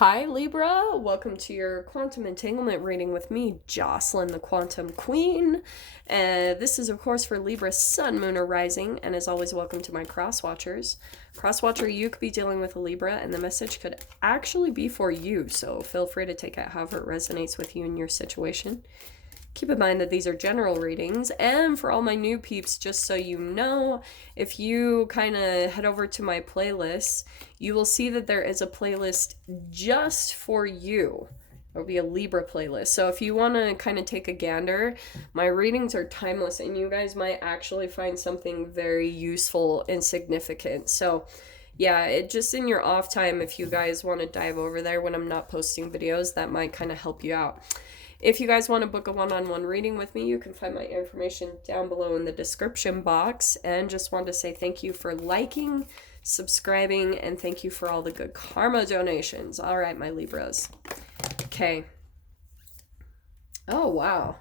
Hi, Libra. Welcome to your quantum entanglement reading with me, Jocelyn, the Quantum Queen. This is, of course, for Libra Sun, Moon, or Rising, and as always, welcome to my cross watchers. Cross watcher, you could be dealing with a Libra, and the message could actually be for you, so feel free to take it however it resonates with you in your situation. Keep in mind that these are general readings, and for all my new peeps, just so you know, if you kind of head over to my playlist, you will see that there is a playlist just for you. There'll be a Libra playlist. So if you want to kind of take a gander, my readings are timeless, and you guys might actually find something very useful and significant. So yeah, it just in your off time, if you guys want to dive over there when I'm not posting videos, that might kind of help you out. If you guys want to book a one-on-one reading with me, you can find my information down below in the description box. And just wanted to say thank you for liking, subscribing, and thank you for all the good karma donations. All right, my Libras. Okay. Oh, wow.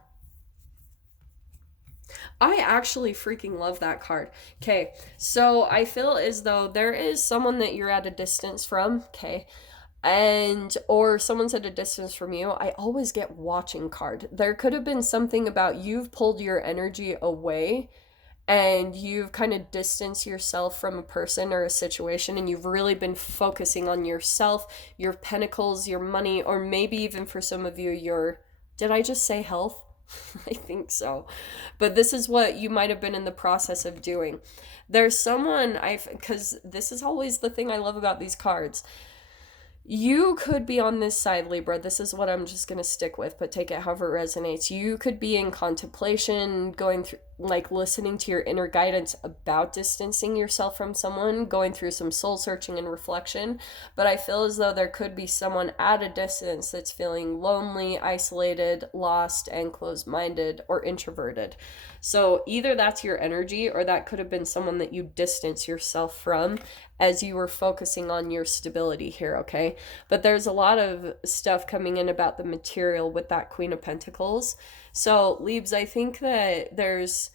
I actually freaking love that card. Okay, so I feel as though there is someone that you're at a distance from. Okay, or someone's at a distance from you. I always get watching card. There could have been something about you've pulled your energy away and you've kind of distanced yourself from a person or a situation, and you've really been focusing on yourself, your pentacles, your money, or maybe even for some of you, your, did I just say health? I think so. But this is what you might have been in the process of doing. There's someone because this is always the thing I love about these cards. You could be on this side, Libra. This is what I'm just going to stick with, but take it however it resonates. You could be in contemplation, going through, like listening to your inner guidance about distancing yourself from someone, going through some soul searching and reflection. But I feel as though there could be someone at a distance that's feeling lonely, isolated, lost, and closed-minded or introverted. So either that's your energy, or that could have been someone that you distance yourself from as you were focusing on your stability here, okay? But there's a lot of stuff coming in about the material with that Queen of Pentacles. So, Leaves, I think that there's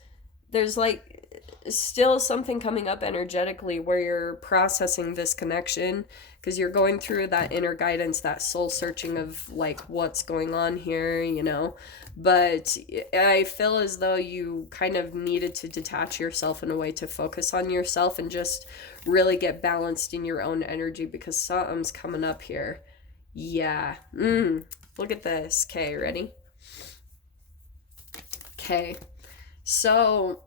like still something coming up energetically where you're processing this connection because you're going through that inner guidance, that soul searching of like what's going on here, you know. But I feel as though you kind of needed to detach yourself in a way to focus on yourself and just really get balanced in your own energy because something's coming up here. Yeah. Look at this. Okay, ready? Okay. So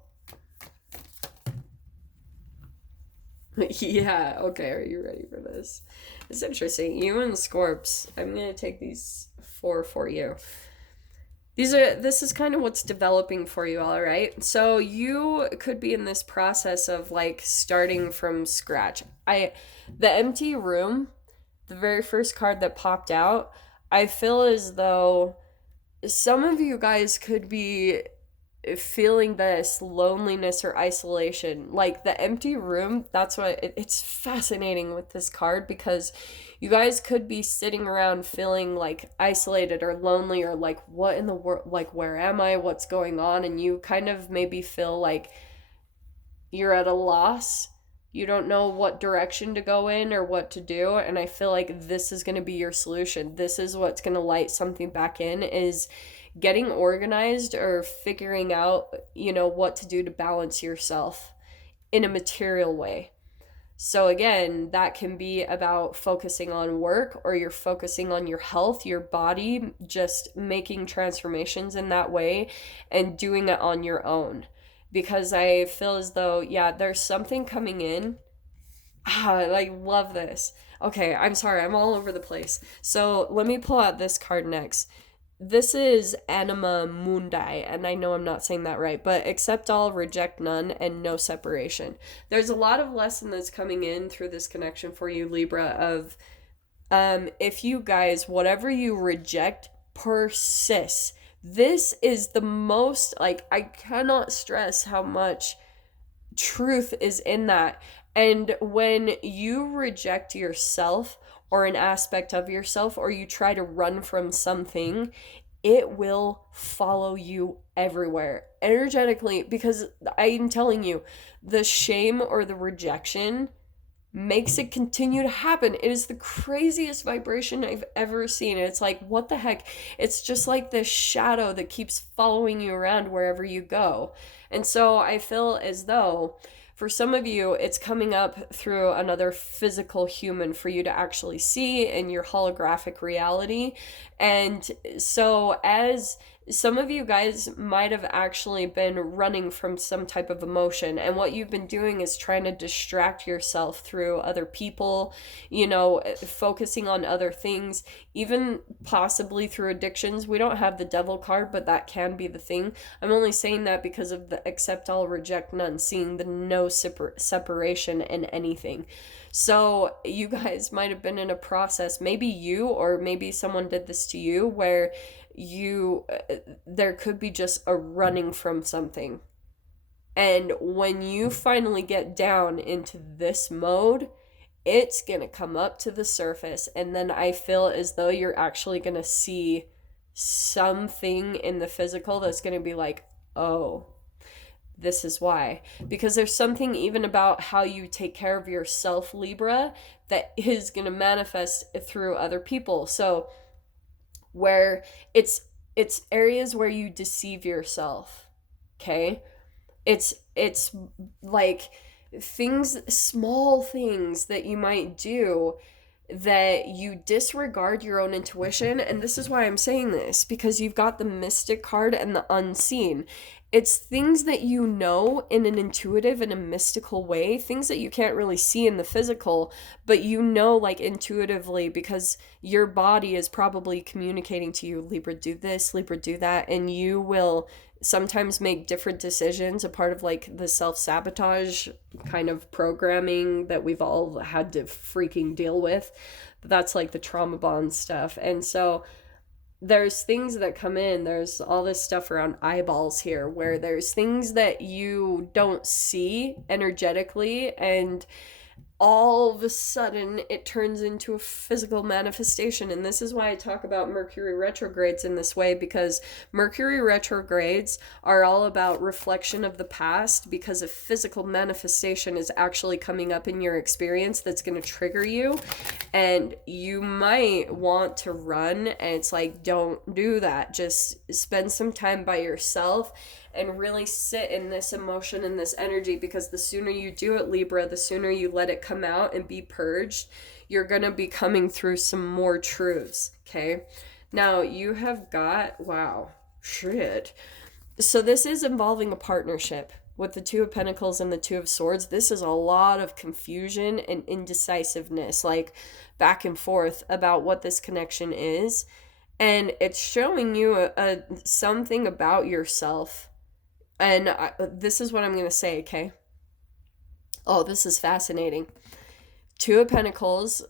yeah, okay, are you ready for this? It's interesting. You and Scorps, I'm gonna take these four for you. This is kind of what's developing for you, all right? So you could be in this process of like starting from scratch. The empty room, the very first card that popped out, I feel as though some of you guys could be feeling this loneliness or isolation. Like the empty room, that's what it's fascinating with this card because you guys could be sitting around feeling like isolated or lonely or like what in the world, like where am I, what's going on, and you kind of maybe feel like you're at a loss. You don't know what direction to go in or what to do, and I feel like this is going to be your solution. This is what's going to light something back in, is getting organized or figuring out, you know, what to do to balance yourself in a material way. So again, that can be about focusing on work, or you're focusing on your health, your body, just making transformations in that way and doing it on your own. Because I feel as though, yeah, there's something coming in. I love this. Okay, I'm sorry, I'm all over the place. So let me pull out this card next. This is Anima Mundi, and I know I'm not saying that right, but accept all, reject none, and no separation. There's a lot of lesson that's coming in through this connection for you, Libra, of if you guys, whatever you reject persists. This is the most, like, I cannot stress how much truth is in that. And when you reject yourself or an aspect of yourself, or you try to run from something, it will follow you everywhere energetically, because I'm telling you, the shame or the rejection makes it continue to happen. It is the craziest vibration I've ever seen. It's like, what the heck? It's just like this shadow that keeps following you around wherever you go. And so I feel as though for some of you, it's coming up through another physical human for you to actually see in your holographic reality. And so as some of you guys might have actually been running from some type of emotion, and what you've been doing is trying to distract yourself through other people, focusing on other things, even possibly through addictions. We don't have the devil card, but that can be the thing. I'm only saying that because of the accept all, reject none, seeing the no separation in anything. So you guys might have been in a process, maybe you or maybe someone did this to you, where there could be just a running from something. And when you finally get down into this mode, it's going to come up to the surface. And then I feel as though you're actually going to see something in the physical that's going to be like, oh, this is why. Because there's something even about how you take care of yourself, Libra, that is going to manifest through other people. So where it's areas where you deceive yourself, okay? It's like things, small things that you might do that you disregard your own intuition. And this is why I'm saying this, because you've got the Mystic card and the Unseen. It's things that you know in an intuitive and a mystical way, things that you can't really see in the physical, but you know like intuitively because your body is probably communicating to you, Libra, do this, Libra, do that, and you will sometimes make different decisions, a part of like the self-sabotage kind of programming that we've all had to freaking deal with. That's like the trauma bond stuff. And so there's things that come in, there's all this stuff around eyeballs here, where there's things that you don't see energetically, and all of a sudden it turns into a physical manifestation. And this is why I talk about Mercury retrogrades in this way, because Mercury retrogrades are all about reflection of the past, because a physical manifestation is actually coming up in your experience that's going to trigger you, and you might want to run, and it's like, don't do that. Just spend some time by yourself and really sit in this emotion and this energy, because the sooner you do it, Libra, the sooner you let it come out and be purged, you're going to be coming through some more truths, okay? Now, you have got, wow, shit. So this is involving a partnership with the Two of Pentacles and the Two of Swords. This is a lot of confusion and indecisiveness, like back and forth about what this connection is. And it's showing you something about yourself. And this is what I'm going to say, okay? Oh, this is fascinating. Two of Pentacles.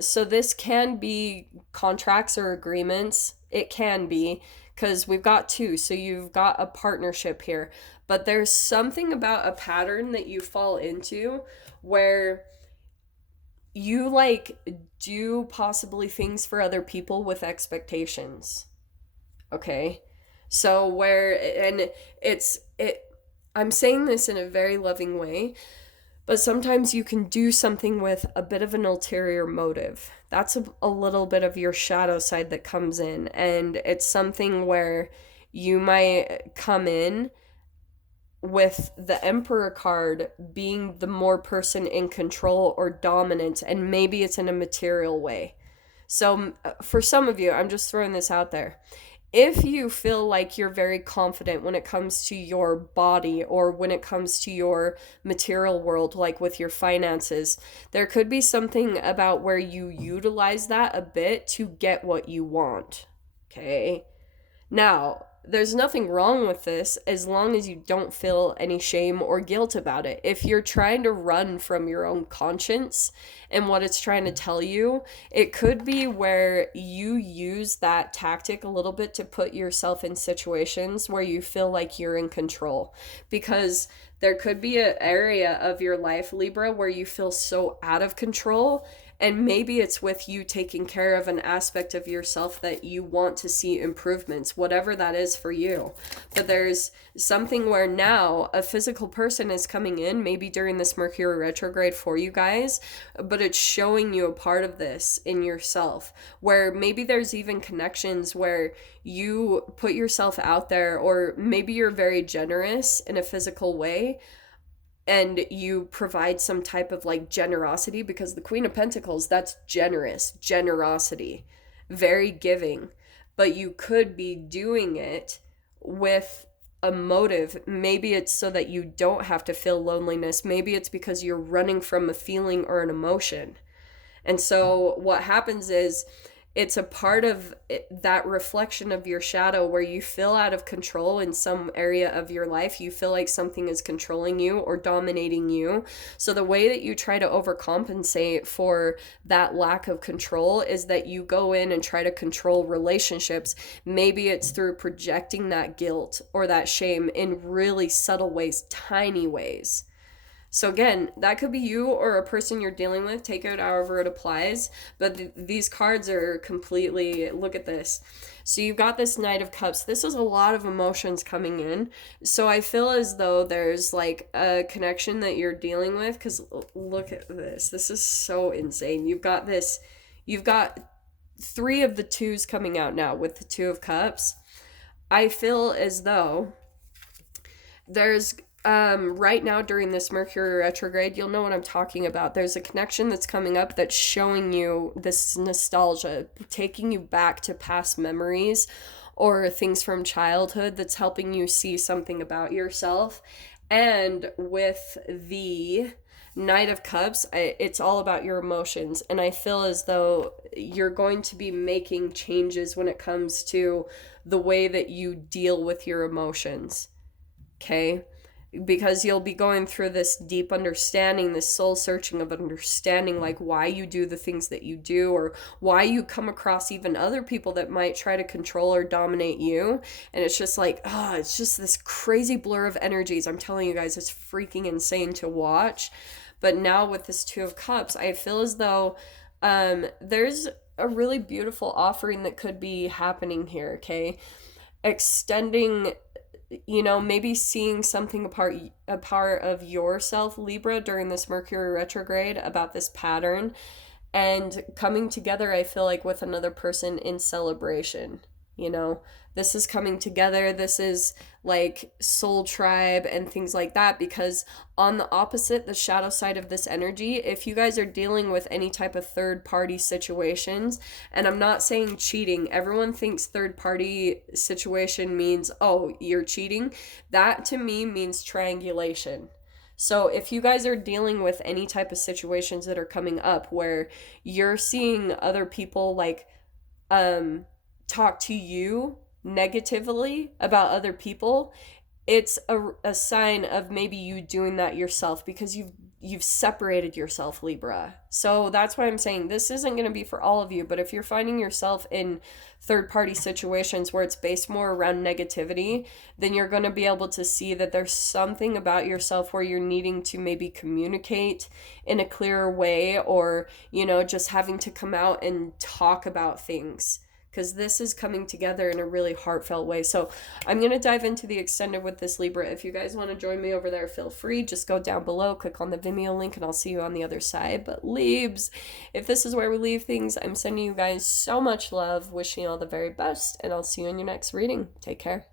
So this can be contracts or agreements. It can be, because we've got two. So you've got a partnership here. But there's something about a pattern that you fall into where you like do possibly things for other people with expectations. Okay? So I'm saying this in a very loving way, but sometimes you can do something with a bit of an ulterior motive. That's a little bit of your shadow side that comes in, and it's something where you might come in with the Emperor card being the more person in control or dominant, and maybe it's in a material way. So for some of you, I'm just throwing this out there. If you feel like you're very confident when it comes to your body or when it comes to your material world, like with your finances, there could be something about where you utilize that a bit to get what you want. Okay? Now, there's nothing wrong with this as long as you don't feel any shame or guilt about it. If you're trying to run from your own conscience and what it's trying to tell you, it could be where you use that tactic a little bit to put yourself in situations where you feel like you're in control. Because there could be an area of your life, Libra, where you feel so out of control, And maybe it's with you taking care of an aspect of yourself that you want to see improvements, whatever that is for you. But there's something where now a physical person is coming in, maybe during this Mercury retrograde for you guys, but it's showing you a part of this in yourself, where maybe there's even connections where you put yourself out there, or maybe you're very generous in a physical way, and you provide some type of like generosity, because the Queen of Pentacles, that's generosity, very giving. But you could be doing it with a motive. Maybe it's so that you don't have to feel loneliness. Maybe it's because you're running from a feeling or an emotion. And so what happens is, it's a part of that reflection of your shadow where you feel out of control in some area of your life. You feel like something is controlling you or dominating you. So the way that you try to overcompensate for that lack of control is that you go in and try to control relationships. Maybe it's through projecting that guilt or that shame in really subtle ways, tiny ways. So again, that could be you or a person you're dealing with. Take it however it applies. But these cards are completely, look at this. So you've got this Knight of Cups. This is a lot of emotions coming in. So I feel as though there's like a connection that you're dealing with, because look at this. This is so insane. You've got 3 of the 2s coming out now with the 2 of Cups. I feel as though there's right now during this Mercury retrograde, you'll know what I'm talking about. There's a connection that's coming up that's showing you this nostalgia, taking you back to past memories or things from childhood, that's helping you see something about yourself. And with the Knight of Cups, it's all about your emotions. And I feel as though you're going to be making changes when it comes to the way that you deal with your emotions. Okay? Because you'll be going through this deep understanding, this soul searching of understanding, like why you do the things that you do, or why you come across even other people that might try to control or dominate you. And it's just like, it's just this crazy blur of energies. I'm telling you guys, it's freaking insane to watch. But now with this 2 of Cups, I feel as though there's a really beautiful offering that could be happening here, okay? Extending, maybe seeing something a part of yourself, Libra, during this Mercury retrograde, about this pattern, and coming together, I feel like, with another person in celebration. This is coming together. This is like soul tribe and things like that, because on the opposite, the shadow side of this energy, if you guys are dealing with any type of third party situations, and I'm not saying cheating, everyone thinks third party situation means, oh, you're cheating. That to me means triangulation. So if you guys are dealing with any type of situations that are coming up where you're seeing other people like talk to you negatively about other people, it's a sign of maybe you doing that yourself, because you've separated yourself, Libra. So that's why I'm saying this isn't going to be for all of you, but if you're finding yourself in third party situations where it's based more around negativity, then you're going to be able to see that there's something about yourself where you're needing to maybe communicate in a clearer way, or just having to come out and talk about things, because this is coming together in a really heartfelt way. So I'm going to dive into the extended with this, Libra. If you guys want to join me over there, feel free. Just go down below, click on the Vimeo link, and I'll see you on the other side. But Libs, if this is where we leave things, I'm sending you guys so much love, wishing you all the very best, and I'll see you in your next reading. Take care.